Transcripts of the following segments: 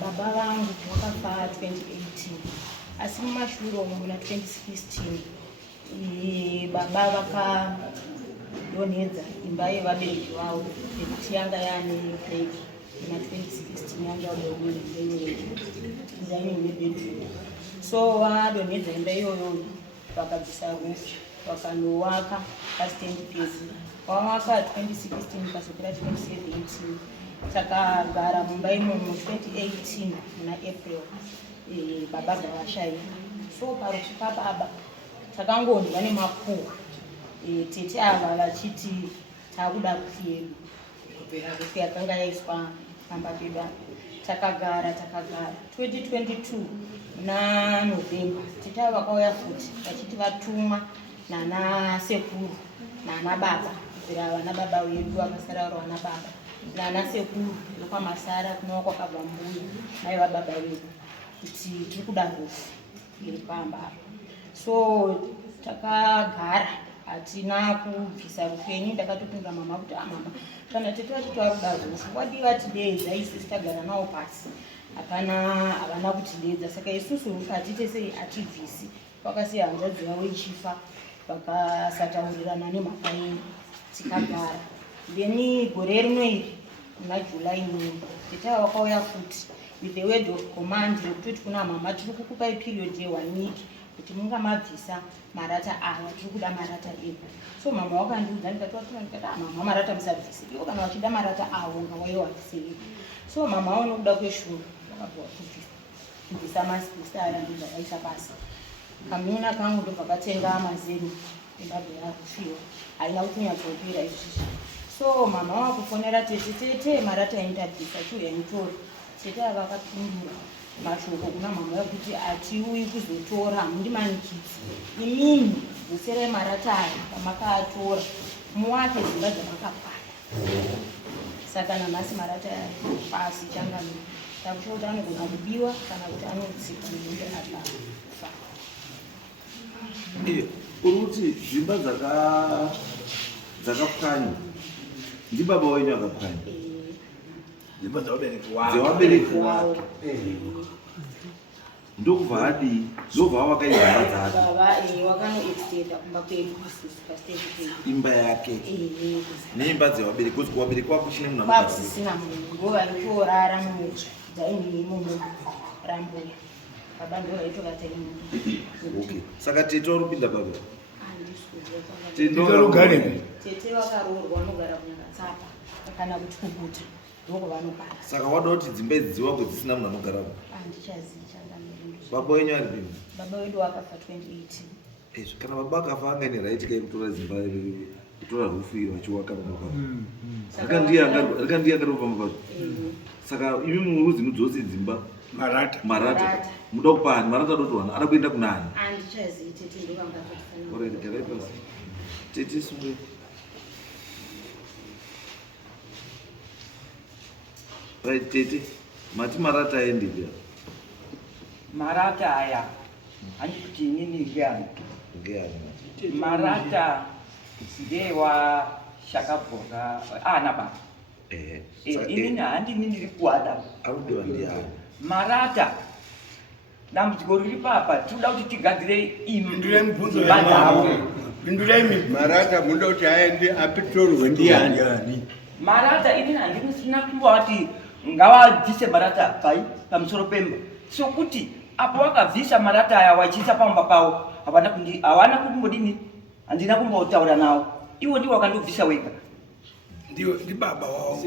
Baba vangu wakafa 2018 asi mumashure umo muna 2016 baba vakadonhedza imba yevabereki vavo yekuti yanga yaane plague muna 2016 yanga bedroom. So vadonhedza imba iyoyo vakabvisa rufu vakanowaka past 10 days. Wawaka 2016 pasokera 2017 takagara mumba imomo 2018 muna April baba zvavashaira. So parutivi pababa takangonzwa nemapuhwa tete ava vachiti takuda kufi yedu kubvira rufu yakanga yaiswa pamba pedu. Takagara 2022 muna November tete ava vakauya futi vachiti vatumwa nana sekuru nana baba kubvira vana baba vedu vakasara vari vana baba nana sekuru nokwamasara kunova kwakabva mbuya mai vababa vedu kuti tiri kuda rufu iri pamba. So takagara hatina kubvisa rufu yenyu. Ndakatopindura mama kuti mama kana tete vati twaruda rufu wadiwa tidedza isusu tagara navo pasi havana kutidedza saka isusu rufu hatite sei hatibvisi. Vakasiya hanzvadzi yavo ichifa vakasataurirana nemhaka yenyu tikagara. Then gore rino iri muna July munyika tete ava vakauya futi with the word of command yekutoti kuna mama tiri kukupai period ye1 week kuti munga mabvisa marata aya tiri kuda marata edu. So mama wakandiudza ndikati mama marata musabvise iwo kana wachida marata avo ngawaiwavisei. So mama wao nokuda kweshuru vakabva kubvisa masipisa aya ndizvakaisa pasi. Kamuna kangu ndo vakatenga mazero embabwe yakufiwa haina kutonyatsopera izvizvi. So mama wakufonera tete marata endabvisa chiuya nitori. Tete ava vakapindura mashoko kuna mama yekuti hatiuyi kuzotora hamundimanikidzi imini dzoserai marata aya pamakaatora muwake dzimba dzamakakwana. Saka nanhasi marata aya pasi changamira takusho kuti anogona kubiwa kana kuti anotsikwa nekuti akafa. Uri kuti dzimba dzakapwanya ndibaba wenyu akapwanya dzimba dzevabereki wake ndokubva hadi ndobva wakaizimba dzake imba yake neimba dzevabereki kuti kuvabereki wako chine munhu kwakusisina munhu ndovaitorara mudzaini imomo rambuya baba ndo vaitovata imomo. Saka tete warupinda baba tete vakaroorwa vanogara kunyakatsapa kana kuti kuguta ndoko vanogara. Saka wada kuti dzimba idzi dziwakwe dzisina munhu anogaramo? Handichazii changamiri. Baba wenyu ari pini? Baba wedu wakafa 2018. Kana baba akafa anga neraitika yekutora dzimba kutora rufu iyo vachiwaka pamba rikandiya ngaro pamba pacho. Saka imi muruzi mudzose dzimba marata muda kupa hani marata dotowana ada kuenda kuna hani? Handichazii tete ndo vangatofanira. Alright, garai pasi. Tete sunge. Right, tete. Mati marata aende pia. Marata aya handikuti inini ngeani. Marata ndewa Shakabhonga nababa. Inini handini ndiri kuwada. Arudiwa ndiani? Marata dambudziko riri papa tinoda kuti tigadzire imba marata munoda kuti aende apitorwe ndiani? Marata inini handisina kumbati ngavabvise marata pai pamusoro pemba sokuti apo vakabvisa marata aya vachiisa pamba pavo havana kumbodini handina kumbotaura navo iwo ndiwo vakandobvisa wega. Ndi baba wao.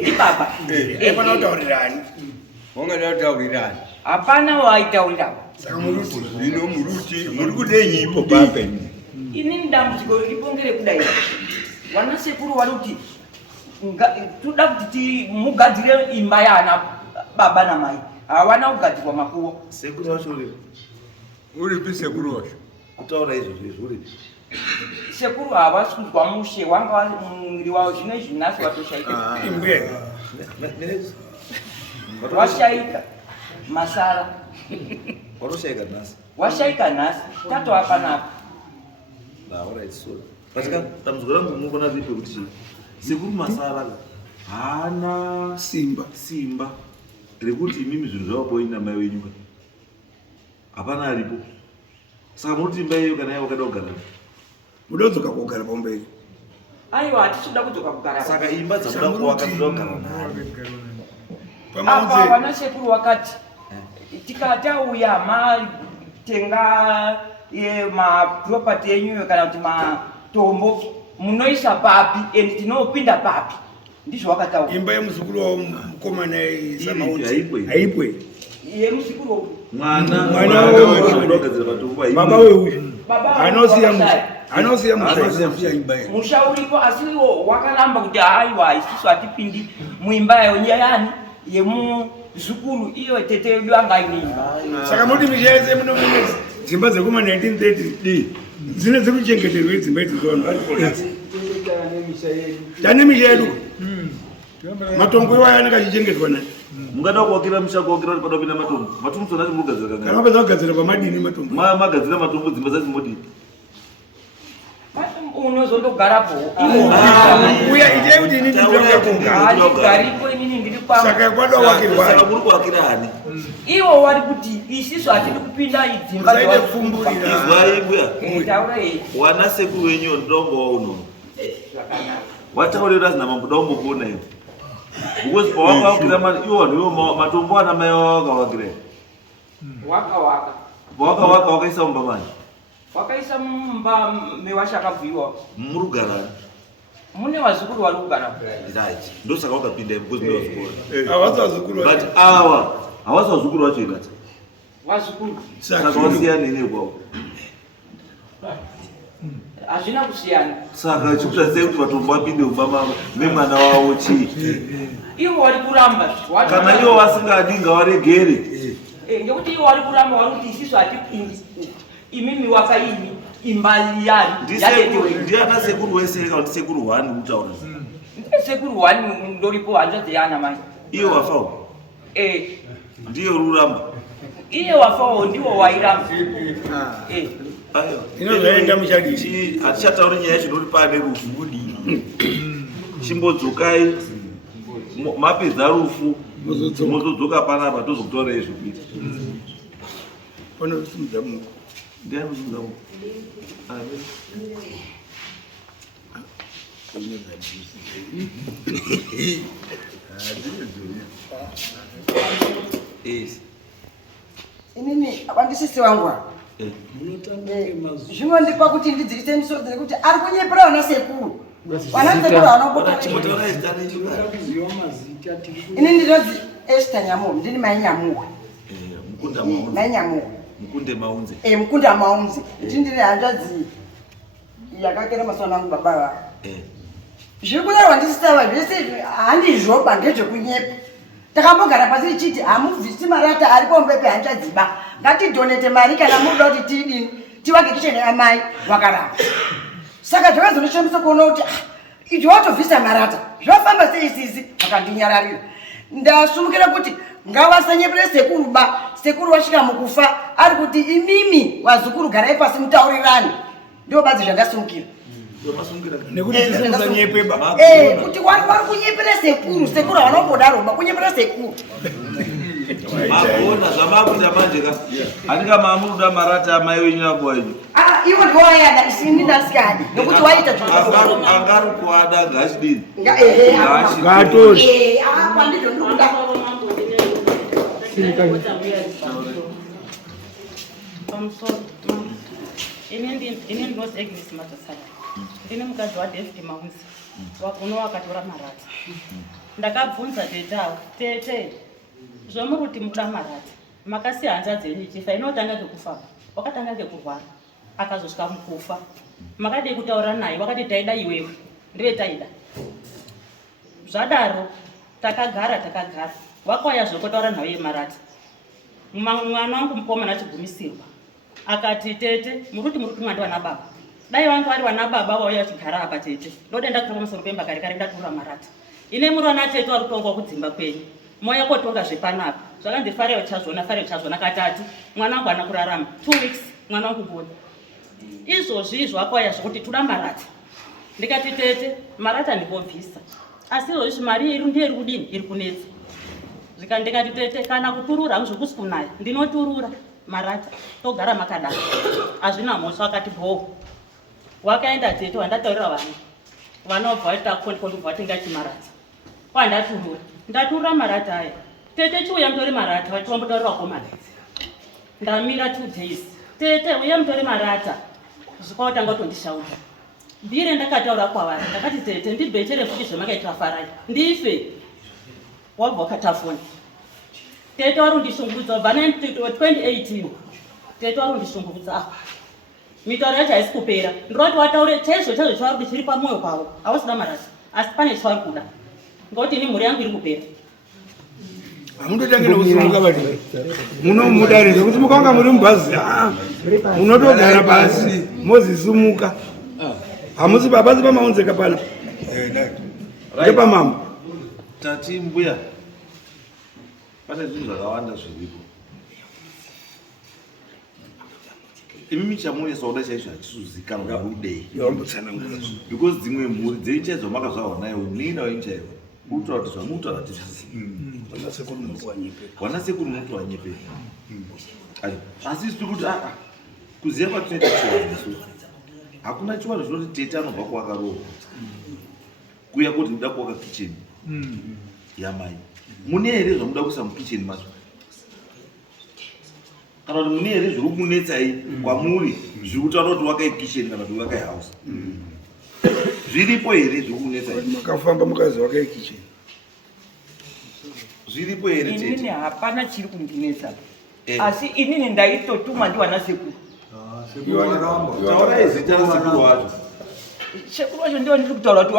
Ndi baba. Hapana kutaurirani. Wangada kutaurirani. Hapana waitaurira. Saka muruti zvino muruti muri kudenyi ipo papeni. Inini dambudziko riripo ngerekudai. Vana sekuru varuti toda kuti mugadzire imba yana baba namai. Havana kugadzirwa makuwo. Sekuru wacho uri? Uripi sekuru wacho? kutaura izvozvo izvori sekuru havasi kuzwa mushe wanga vari mumwiri wavo zvino izvi nhasi watoshaika washaika masara watoshaika nhasi washaika nhasi tatova panapa patika dambudziko rangu munogona ripe kuti sekuru masara haana simba rekuti imimi zvinhu zvavaboi namai wenyuka hapana aripo saka munoti imba iyo kana yavo kada kugara muda kudzoka kugara pamberi aiwa hatichida kudzoka kugara saka imba dzamuda kuvaka toda kugara nayo apa vana sekuru vakati tikatauya matenga mapropati enyuyo kana kuti matombo munoisa papi and tinopinda papi ndizvo vakataura imba yemuzukuru wavo mukomana haipwe yemuzukuru mwana baba weuyu anosiya musha uripo asi iwo wakaramba kuti aiwa isusu hatipindi muimba yani yemuzukuru iyo tete yedu anga ineimba saka muti misha yese muno dzimba dzekuma 1930 dzine dziri kuchengeterwa dzimba idzi dzona tane misha yedu matongo iwayo anenge achichengetwa naye mungada kuvakira musha kuvakira kuti padapinda matombo sona chimugadzira kana mapedza kugadzira pamadini matombo magadzira matombo dzimba dzadzimodini unozondogarapo uya itai kuti ini garipo inini ndiri saka kwada wakirwa kuri kuvakira hani iwo wari kuti isisu hatidi kupinda idzimba taura wana sekuru wenyu ndongo wauno wataurira zina mambuda umbokuona iwo because pawakavakira iwo vanhu iwo matombo ana mai wavakavakira wakawaka wakaisa mumba mani wakaisa mumba mewashakabviwa murugarani mune vazukuru vari kugara right ndosaka wakapinda because mune vazukuru but awa havasi vazukuru vacho irati vazukuru saka wasiyana ine kwavo hazvina kusiyana saka chikuta sei kuti vatombo vapinde mumba memwana wavo chii ivo vari kuramba kana ivo vasingadi ngavaregere ngekuti ivo vari kuramba vari kuti isisu hatipindi imimi wakaini imba yani ndiana sekuru wese kana kuti sekuru 1 mutaura sekuru 1 ndoripo hanzvadzi yana mai iyo wafawo ndiyo ruramba iye wafawo ndiwo wairamba inozvaenda muchadii hatichatauri nyaya chinoti pane rufu chimbodzokai mapedza rufu muzodzoka panapa tozokutorai zvekuita panosimudza muko ndianosimudza muko inini vandisisi wangu zvinondipa kuti ndidzikise misoro dzekuti ari kunyepera vana sekuru vana sekuru vanobota ini ndinodzi Esther Nyamuhwa ndini mai Nyamuhwa mai Nyamuhwa mukunda maunzi ndini hanzvadzi yakakera masana angu baba vavo zviri kudarwa ndisitava zvese handizvoba ngezvekunyepa takambogara pasi tichiti hamubvisi marata ari pombe pehanzvadziba ngatidhonete mari kana muda kuti tidini tivage kicheni amai vakaramba saka zvakazonoshamisa kuona kuti izvo watobvisa marata zvafamba seisisi vakandinyararira ndasumukira kuti ngavasanyepere sekuru ba sekuru wasvika mukufa ari kuti imimi wazukuru garai pasi mutaurirani ndo badzi zvandasumukira nekuti tisinganyepepa kuti vari kunyepera sekuru havanombodaro kunyepera sekuru maona zvamakuita manje ka handinga mamuruda marata amai wenyu avo wenyu ivo ndiwayada isini ndasikadi nokuti waita angari kuada ngachidini ngatori kwandizvo ndikuda ini ndinozi Agnes Matasala ndine mukadzi waDavid Maunzi wakuno wakatora marata ndakabvunza tetawo tete zvomuri kuti muda marata makasiya hanza dzenyu chifa inotanga ngekufa wakatanga ngekurwara akazosvika mukufa makadii kutaura naye wakati taida iwewe ndive taida zvadaro takagara wakauya zvokotaura naye marata mwana wangu mukomana achigumisirwa akati tete muruti mwandi wana baba. Dai vangu vari wana baba vauya chigara apa tete. Ndodenda kutoka musoro pemba kare ndatura marata. Ine muri wana tete vari kutonga kudzimba kwenyu. Moya kotonga zvepanapa. Zvakanzi fare uchazvona katatu. Mwana wangu ana kurarama 2 weeks mwana wangu kuona. Izvozvi zvakauya zvokuti toda marata. Ndikati tete marata ndikobvisa. Asi izvozvi mari iri ndiye iri kudini iri kunetsa. Ndikati tete kana kuturura zvekusikunaya ndinoturura marata togara makadaro. Hazvina mhosva akati bho. Wakaenda tete wandataurira vana vabva vatakondibva tingati marata. Wandaturura. Ndaturura marata aya. Tete chiuya mutori marata vatiwambotaurira wakomana. Ndamira 2 days. Tete uya mutori marata. Zvikotanga kutondishaura. Ndire ndakataura kwavari. Ndakati tete ndibhetere futi zvamakaitira Farai. Ndife. Wabva wakatafona. Tete wari kundishungurudza kubva 2018. Tete wari kundishungurudza. Mitauro yacho haisi kupera. Ndinoti wataure chaizvo chavari kuti chiri pamwoyo pavo. Hausida marata. Asi pane chavari kuda. Ngoti ini mhuri yangu iri kupera. Hamutotangire kusimuka bati. Munomudarire kuti mukanga muri mubhazi. Munotogara pasi mozisumuka. Hamusi baba pamaunzeka pala. Ngepamama. Tati mbuya. Pane zvinhu zvakawanda zviripo. Imi chamuisa uda chaizvo hachizozikana kudei. Yawambotsanangura. Because dzimwe mhuri dzeichaizwa makazvawa nayo nina wenchaiwo. Utora kuti zvamutora hatizvizi. Wana sekuru mutu wanyepe. Asi isi kuti kuziva kwatinoita chiwanzo. Hakuna chiwanzo chinoti tete anobva kwakarohwa. Kuya kuti ndoda kuwaka kitchen. Yamai. Mune here zvamuda kuisa mukitchen macho. Kana kuti mune here zviri kumunetsai kwamuri zviri kutaura kuti wakai kitchen kana kuti wakai house. Zviripo here zviri kumunetsai. Makafamba mukazi wakai kitchen. Zviripo here tete. Inini hapana chiri kundinetsa. Asi inini ndaitotuma ndiwana sekuru. Taura izita rasekuru wacho. Sekuru wacho ndiwo ndiri kutaura kuti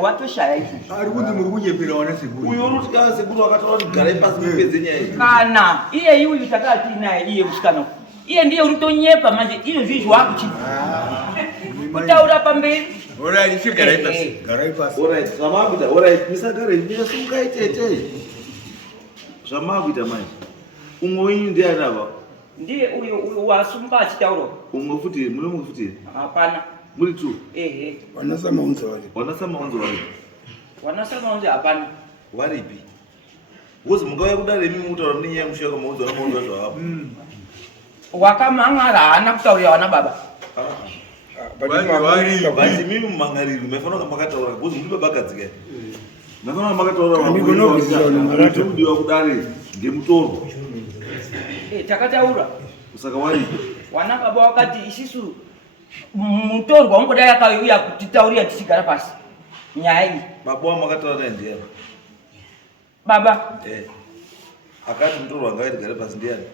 watoshaya izvi. Ari kuti muri kunyepera wana sekuru. Uyo unotika sekuru wakataura kuti garai pasi mupedze nyaya iyi. Kana iye iyu takati naye iye musikana. Iye ndiye uri tonyepa manje iyo zvizvi wakuchita. Kutaura pamberi. Alright, chigarai pasi. Garai pasi. Alright, zvamakuita. Alright, misagare ndingasumukai tete. Zvamakuita mai. Umwe wenyu ndiani apa? Ndiye uyu wasumba achitaura. Umwe futi, mune futi. Hapana. Muri 2. Ehe. Wanasama unzo wale. Wanasama unzo wale. Wanasama unzo hapana. Waripi? Wozi mungauya kudare mimi mutaura nenyaya mushaka maunzo namaunzo acho hapo. Wakamangara hana kutaurira wana baba. Basi mimi mumangariri mefanoka makataura wozi muri baba gadzika. Mefanoka makataura Mimi kunobvisa marata kudiwa kudare ngemutoro. Takataura. Usaka waripi? Wana baba wakati isisu mutorwa ungodai akauya kutitaurira tichigara pasi. Nyaya iyi. Baba wamakataura naye ndiani? Baba. Akati mutorwa angaiti gare pasi ndiani?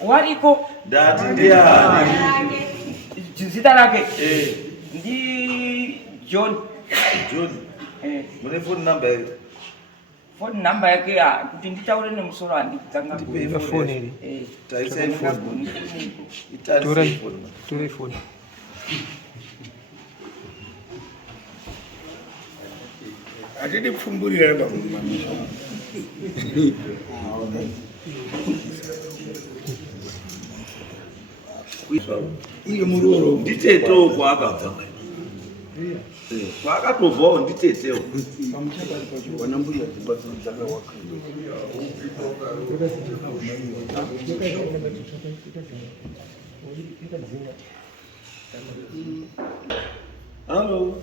Wariko. Ndati ndiani? Zita lake. Ndi John. John. Mune phone number yake? Phone number yake kuti nditaure nemusoro handikanga kuiva phone iri. Taisa phone. Tore phone. Atidi pfumburira baba kumamisha. Iyo muroro nditetewo kwaakabva. Kwaakatobvawo nditetewo. wana mbuya dzibadzo dzakawaka. Hello.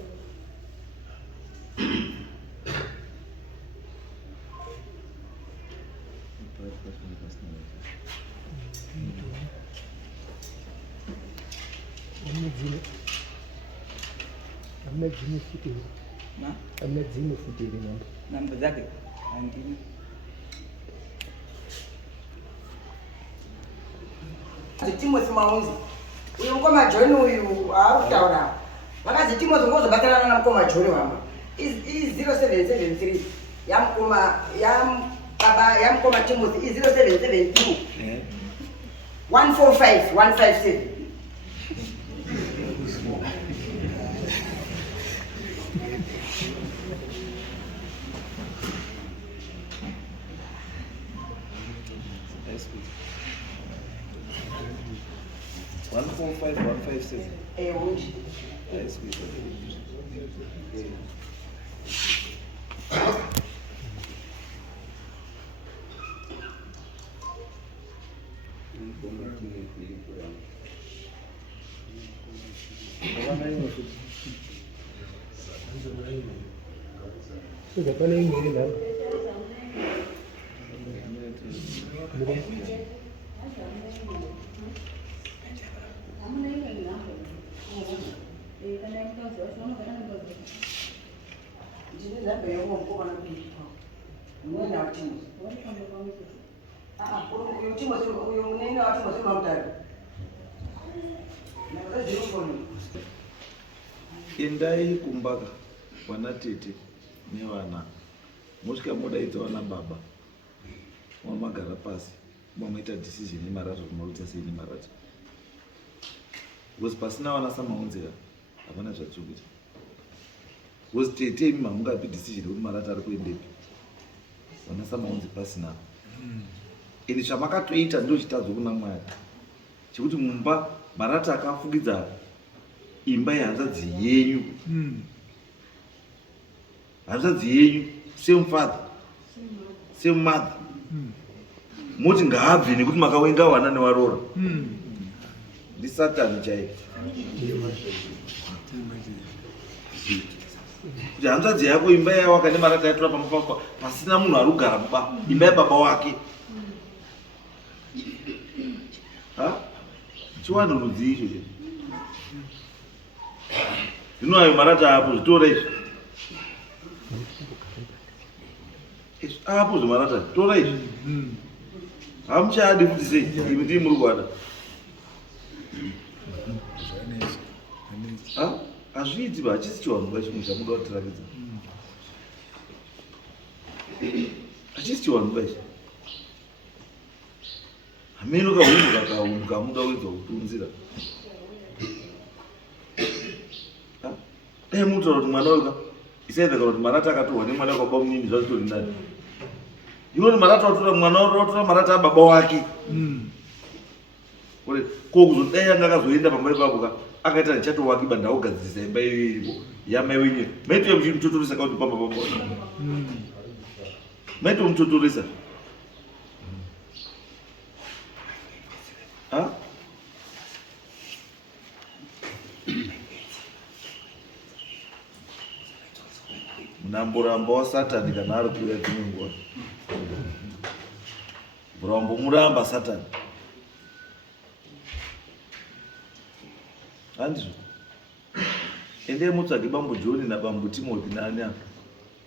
Amna dzino futi iri namba dzake handina. Timothy Maunzi. Uyu mukoma John uyu arikutaura. Vakazi Timothy ngozobatirana na mukoma John wamba. Is 0773 yamkoma Timothy is 0772. 145 157 145 157. Onde? Sudah paling ini lah. Endai kumbaka wana tete nevana mosvika modaidza wana baba wamagara pasi mamaita decision yemarata kuti makuita sei nemarata because pasina wana samaunzira hapana zvatsikuita because tete imi hamungapi decision kuti marata ari kuendepi wana samaunzi pasina ende zvamakatoita ndo chitadzo kuna mwari chekuti mumba marata akafukidza imba yehanzvadzi yenyu hanzvadzi yenyu same father same mother moti ngaabve nekuti makawenga wana newarora ndisatani chaipo kuti hanzvadzi yako imba yawaka nemarata yatora pamapakwa pasina munhu ari kugara muba imba yababa wake chiwano rudzi icho che zvino ayo marata apo zvitora izvi apo zvemarata tora izvi hamuchadi kuti sei imi ndii muri kuwada hazviiti ba hachisi chiwanhuka chimwe chamuda kutirakidza hachisi chiwanhuka ichi hameno kahunhuka muda kuedza kutunzira dai mutotaura kuti mwana weka isaidza kana kuti marata akatorwa nemwana wekababa munini zvazvitori ndani iwoni marata watora mwana watora marata ababa wake ko kuzodai anga akazoenda pamba ipapo akaita ndichatovaki banda ogadzirisa imba iyo iripo yamai wenyewe maitoya muchimutotoresa kauti pamba pamba maito mutotoresa munamboramba wasatani kana ari kuuya dzimwe nguva murambo muramba satani handizvo endei mutsvage bambo John nabambo Timothy naani apa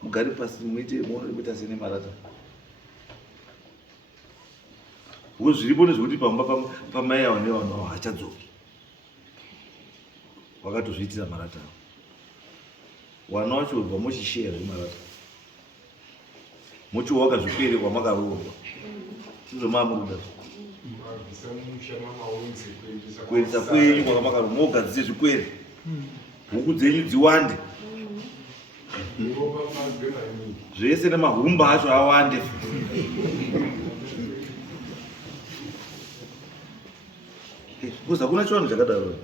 mugari pasi muite muita sene marata uko zviripo nezvekuti pamba pamai avo nevanawo hachadzoki wakatozviitira marata avo wana wacho ubva mochishera imarata mochiwaka zvikwere kwamakaroorwa sizvo mamuruda kuendesa kwenyu kwakamakaroorwa mogadzise zvikwere huku dzenyu dziwande zvese nemahumba acho awande because hakuna chivanhu chakadaro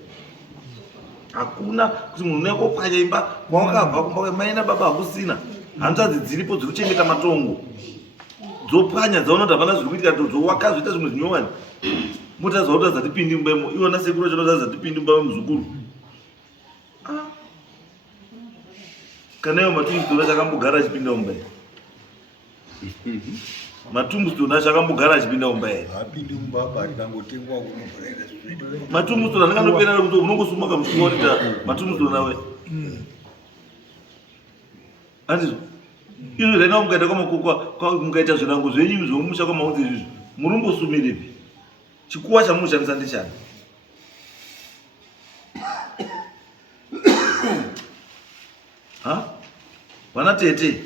hakuna kuti munhu unekopwanya imba mwawakabva kumba kwemai nababa hakusina hanzvadzi dziripo dziri kuchengeta matongo dzopwanya dzaona kuti hapana zviri kuitika dzowaka zvoita zvimwe zvinyowani motadza kuti hazatipindi mumba imo iwona sekuru vacho hazatipindi mumba vemuzukuru kana iwo matumbustona chakambogara achipinda mumba matumbustona chakambogara achipinda mumba matumbustona ndinganopera kuti unongosumuka mushumo waita matumbustona we handizvo izvo zvaina mukaita mukaita zvirango zvenyu zvomusha kwamaunzi izvizvo murumbosumirepi chikuwa chamunoshandisa ndechani vana tete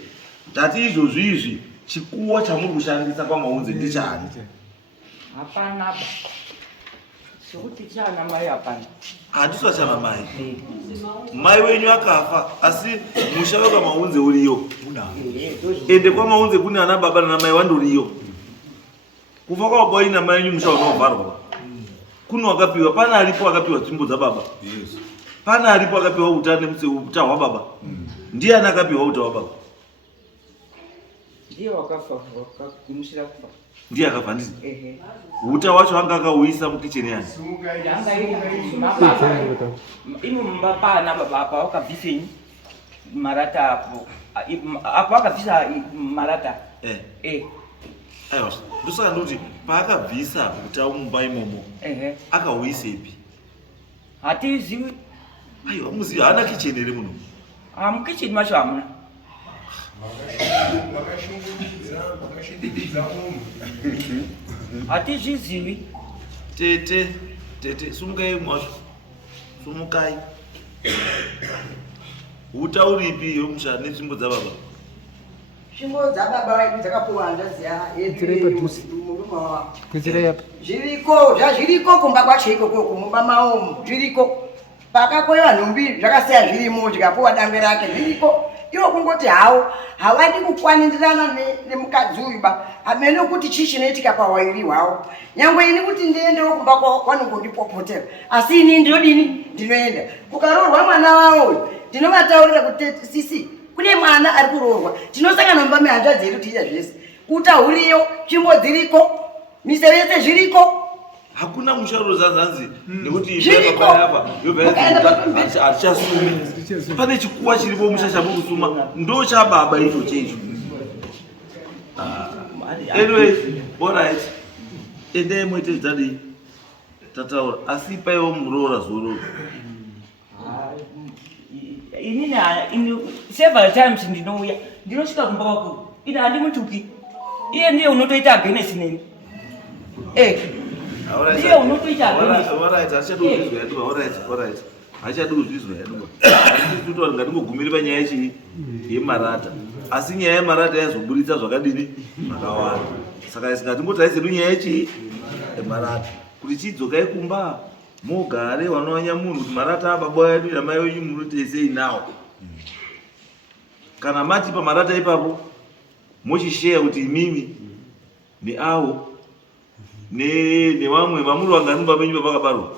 tati izvozvi izvi chikuwa chamuri kushandisa kwamaunzi ndechani hapana sokuti chana mai hapana. Handisachana mai. Mai wenyu akafa asi musha wakamaunze uriyo. Ende kwa maunze kune ana baba na mai wandoriyo. Kufa kwa baba ina mai wenyu musha unovharwa. Kuno wakapiwa pana alipo akapiwa tsvimbo dza baba. Yes. Pana alipo akapiwa utane uta hwa baba. Ndiye anakapiwa uta hwa baba. Ndiye wakafa wakakumusira kufa. Ndiye akafa ndisi. Uta wacho anga akauisa mukicheni yani. Imo mbapa na baba apa wakabvisa marata hapo. Hapo wakabvisa marata. Aiwa, ndosaka ndoti paakabvisa uta mumba imomo. Akauisa ipi? Hatizivi. Aiwa, muzi hana kicheni ere muno. Mukicheni macho hamuna. Hatizvizivi. Tete, sumukai mwazvo. Sumukai. Uta uripi yomusha netsvimbo dzababa? Zvimbo dzababa vedu dzakapiwa hanzvadzi zviriko kumba kwacho ikoko kumba maomo zviriko pakakoiwa nhumbi zvakasiya zvirimo zvikapiwa dangwe rake zviriko iwo kungoti hawo havadi kukwanindirana nemukadzi uyu ba hamene kuti chii chinoitika pawairi hwawo nyangwe ini kuti ndiendewo kumba kwavo vanongondipopotera asi ini ndinodini ndinoenda kukaroorwa mwana wavo ndinovataurira kuti sisi kune mwana ari kuroorwa tinosangana mumba mehanzvadzi dzedu tiita zvese uta huriyo tsvimbo dziriko misevese zviriko hakuna musharo zanzanzi nekuti baba yobva hatichasumi pane chikuwa chiripo musha chamurusuma ndo chababa icho checho. Anyway, alright, endei muite dzadi tataura asi paiwo muroora zoro. Inini several times ndinouya ndinosvika kumba kwako ini handimutuki iye ndiye unotoita agenesi neni ndiye unotoita hachadi kuzvizwa yaduwa kuti ngatingogumiri panyaya chii yemarata asi nyaya yemarata yazoburitsa zvakadini zvakawanda saka isingatingotarisiri nyaya yechii yemarata kuti chidzokai kumba mogare wanowanya munhu kuti marata ababa yedu namai wenyu munoteisei nawo kana mati pamarata ipapo mochisheya kuti imimi neavo nevamwe vamuri vanganumba penyu papakabarwa.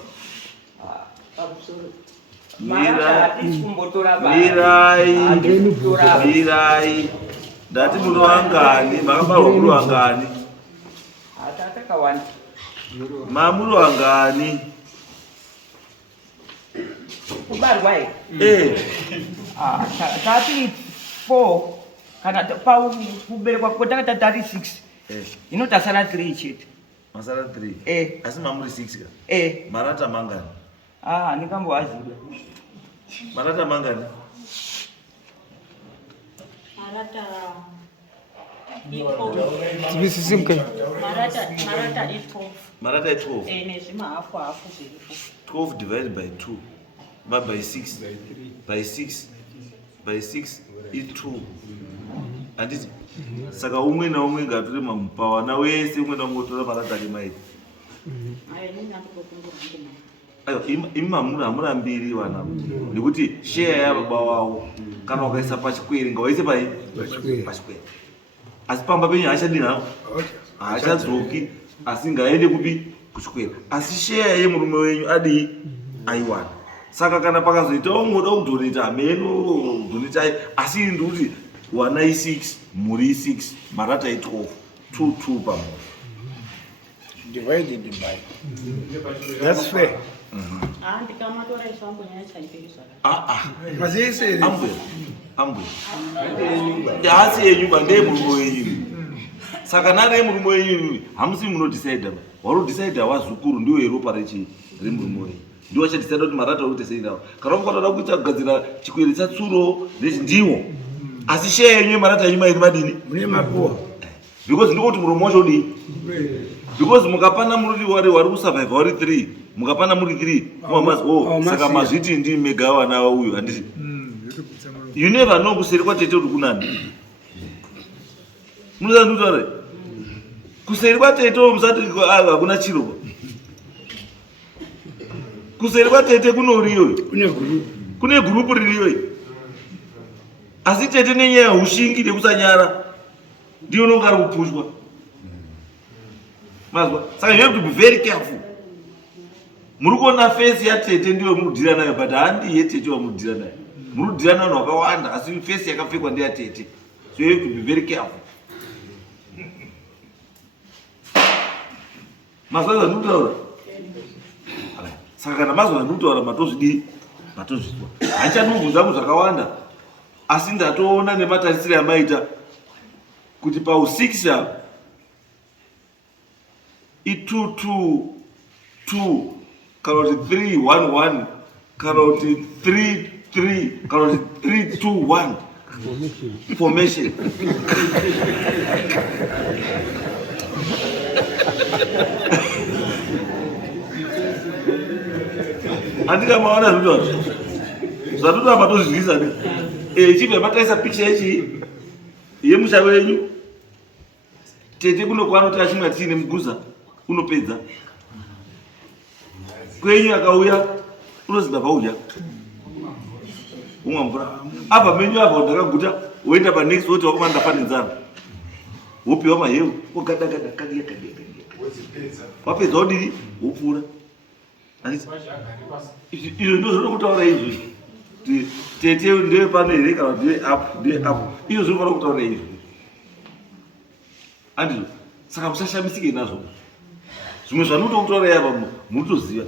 Mirai ndati muno wangani makabarwa muri wangani mamuri wangani kubarwa tati 4 kana kuberekwa kwataka 36 inotasara 3 chete masara 3 asi mamuri 6 ka marata mangani ndikamboaziva marata mangani marata 12 nezvimahafu hafu zviripo 12 divided by 2 by 6 by 6 i2 handiti saka umwe naumwe ngatore pawana wese umwe naumwe otora marata ake maiti. Aiwa, imi mamuri hamura mbiri vana nekuti sheya yababa wavo kana wakaisa pachikwere ngawaise pachikwere asi pamba penyu haachadini havo haachadzoki asi ngaende kupi kuchikwere asi sheya yemurume wenyu adii aiwana saka kana pakazoitawo moda kudhoneta meno donetai asi ndikuti wana i6 muri i6 marata i12 2 pamunhu divided by that's fair. Ambwe asi yenyumba ndeyemurume wenyu saka nare yemurume wenyu hamusi munodhisaidha warodhisaidha wazukuru ndiwo yeropa remurume wenyu ndiwo achadhisaidha kuti marata uruteseidawo kana mukwatoda kuita kugadzira chikwere chatsuro nechi ndiwo asi sheya yenyu yemarata yenyu mairi madini mune mapuwa because ndikuti murume wacho udii because mukapana muri wari kusurvive wari 3 mukapana muri 3 mamazi saka mazviti ndi mega wana uyu handiti you never know kuseri kwatete uri kunani munozandutare kuseri kwatete musati hakuna chiro kuseri kwatete kunoriyo kune gurupu ririyo. Asi tete nenyaya yeushingi nekusanyara ndiyo unonga ari kupushwa. Mazwa? Saka you have to be very careful. Muri kuona face yatete ndiyo munodhira nayo, but handi yetete wamunodhira nayo. Munodhira nayo wakawanda, asi face yakapfekwa ndeyatete. So you have to be very careful. Mazwa zvanokutaura? Saka kana mazwa zvanokutaura matozvidii? Matozvizwa. Haichanobvunza munhu zvakawanda. Asi ndatoona nematarisiro amaita kuti pau6 i222 kana kuti 311 kana kuti 33 kana kuti 321 formation. Andika maona zvinoto zvatotora matozvizisa ne chibva mataisa picha yechi yemusha wenyu tete kunokwana kuti achimwa tii nemuguza unopedza kwenyu akauya unozinda paudya umwa mvura abva menyu abva ndakaguta woenda panext woti wakomana ndafane nzara wopiwa maheu wogadagada kadiya wapedza wodiri wopfuura. Izvo ndo zvinokutaura izvi tete ndeye pano here kana ndeye apo izvo zvinofanira kutaura izvi andizvo. Saka musashamisike nazvo. Zvimwe zvanotokutaura yapa munotoziva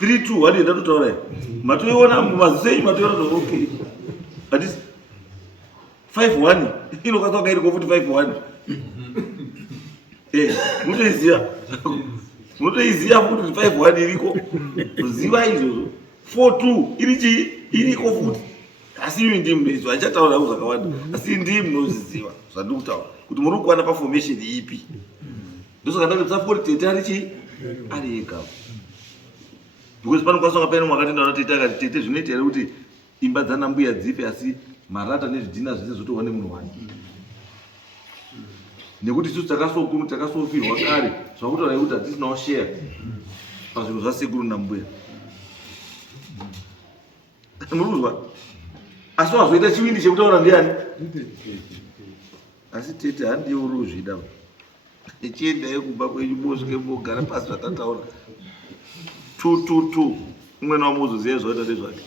321 ndatotaura matoiona mumaziso enyu matoiona kuti okay hatisi 51 inokwanisa kunga iriko futi 51 munotoiziva munotoiziva futi 51 iriko kuziva izvozvo 42 iri chii iriko futi. Asi imi ndimi munoiziva achataura zvangu zvakawanda asi ndimi munozviziva zvandikutaura kuti muri kuwana paformation ipi. Ndosaka ndati kuti tete ari chii ari ega because panokwanisa kunga paine mwakati ndaona tete akati tete zvinoita here kuti imba dzana mbuya dzife asi marata nezvidhina zvese zvotorwa nemunhu wake nekuti isusu takasofirwa kare zvakutaura kuti hatisinawo share pazvinhu zvasekuru nambuya. Murikuzwa? Asi wazoita chivindi chekutaura ndiani? Asi tete handiyo uri kuzvida chiendai kumba kwenyu mosvike mogara pasi zvatataura 222 umwe nawo muzoziva zvaita nezvake.